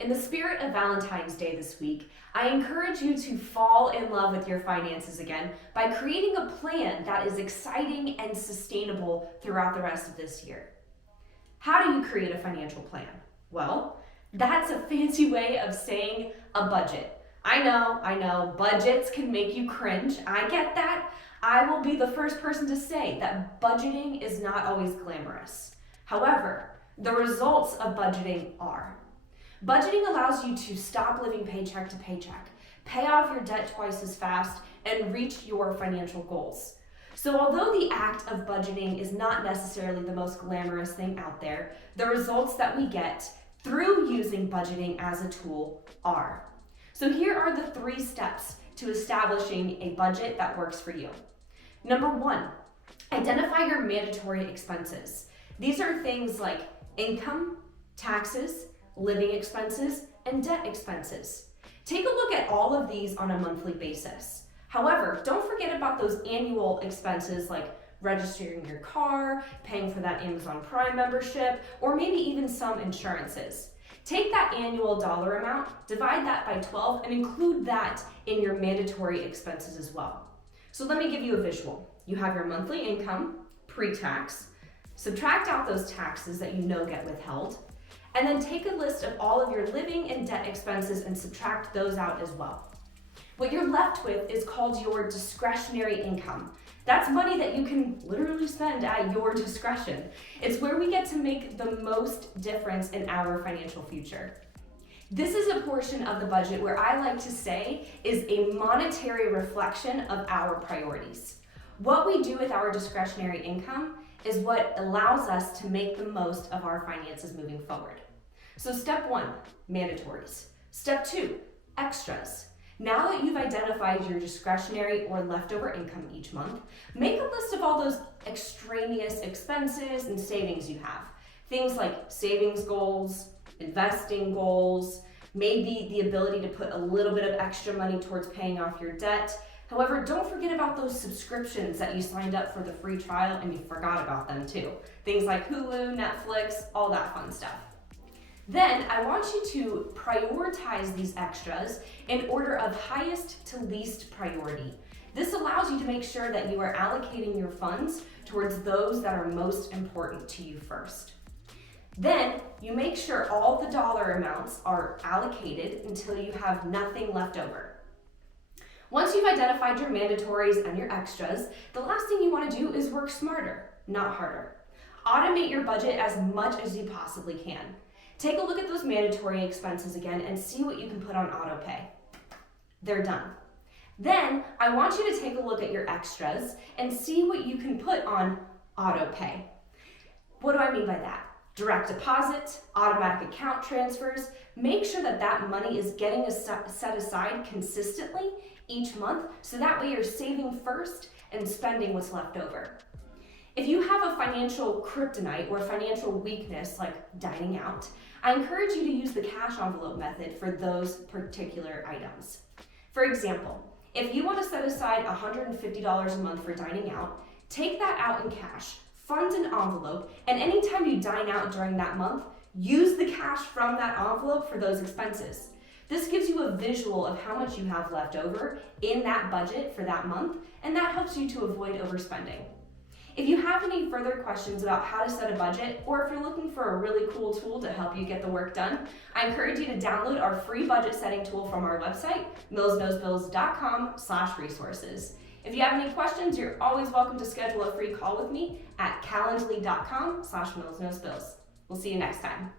In the spirit of Valentine's Day this week, I encourage you to fall in love with your finances again by creating a plan that is exciting and sustainable throughout the rest of this year. How do you create a financial plan? Well, that's a fancy way of saying a budget. I know, budgets can make you cringe. I get that. I will be the first person to say that budgeting is not always glamorous. However, the results of budgeting are. Budgeting allows you to stop living paycheck to paycheck, pay off your debt twice as fast, and reach your financial goals. So although the act of budgeting is not necessarily the most glamorous thing out there, the results that we get through using budgeting as a tool are. So here are the 3 steps to establishing a budget that works for you. Number 1, identify your mandatory expenses. These are things like income, taxes, living expenses, and debt expenses. Take a look at all of these on a monthly basis. However, don't forget about those annual expenses like registering your car, paying for that Amazon Prime membership, or maybe even some insurances. Take that annual dollar amount, divide that by 12, and include that in your mandatory expenses as well. So let me give you a visual. You have your monthly income, pre-tax, subtract out those taxes that you know get withheld, and then take a list of all of your living and debt expenses and subtract those out as well. What you're left with is called your discretionary income. That's money that you can literally spend at your discretion. It's where we get to make the most difference in our financial future. This is a portion of the budget where I like to say is a monetary reflection of our priorities. What we do with our discretionary income is what allows us to make the most of our finances moving forward. So step 1, mandatories. Step 2, extras. Now that you've identified your discretionary or leftover income each month, make a list of all those extraneous expenses and savings you have. Things like savings goals, investing goals, maybe the ability to put a little bit of extra money towards paying off your debt. However, don't forget about those subscriptions that you signed up for the free trial and you forgot about them too. Things like Hulu, Netflix, all that fun stuff. Then I want you to prioritize these extras in order of highest to least priority. This allows you to make sure that you are allocating your funds towards those that are most important to you first. Then you make sure all the dollar amounts are allocated until you have nothing left over. Once you've identified your mandatories and your extras, the last thing you want to do is work smarter, not harder. Automate your budget as much as you possibly can. Take a look at those mandatory expenses again and see what you can put on auto pay. They're done. Then I want you to take a look at your extras and see what you can put on auto pay. What do I mean by that? Direct deposit, automatic account transfers. Make sure that that money is getting set aside consistently each month so that way you're saving first and spending what's left over. If you have a financial kryptonite or financial weakness like dining out, I encourage you to use the cash envelope method for those particular items. For example, if you want to set aside $150 a month for dining out, take that out in cash, fund an envelope, and anytime you dine out during that month, use the cash from that envelope for those expenses. This gives you a visual of how much you have left over in that budget for that month, and that helps you to avoid overspending. If you have any further questions about how to set a budget, or if you're looking for a really cool tool to help you get the work done, I encourage you to download our free budget setting tool from our website, millsknowsbills.com/resources. If you have any questions, you're always welcome to schedule a free call with me at calendly.com/millsknowsbills. We'll see you next time.